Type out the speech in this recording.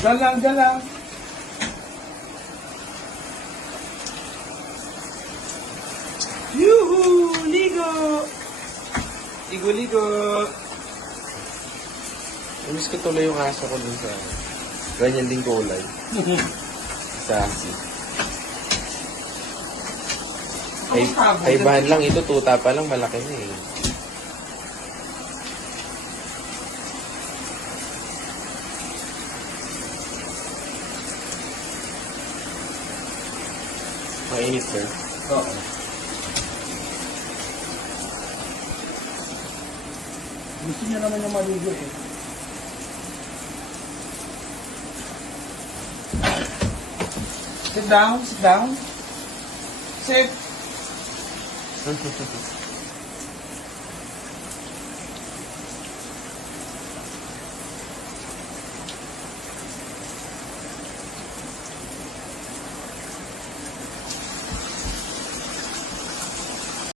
Galang, galang. Yuhu! Ligo! Ligo-ligo! Miss ko tuloy yung aso ko dun sa ganyan din kulay. Sa asi. Ay bahan lang ito, tuta pa lang, malaki na eh. Mainit, sir. Oo. Gusto niya naman yung maligo eh. Sit down, sit down. Sit.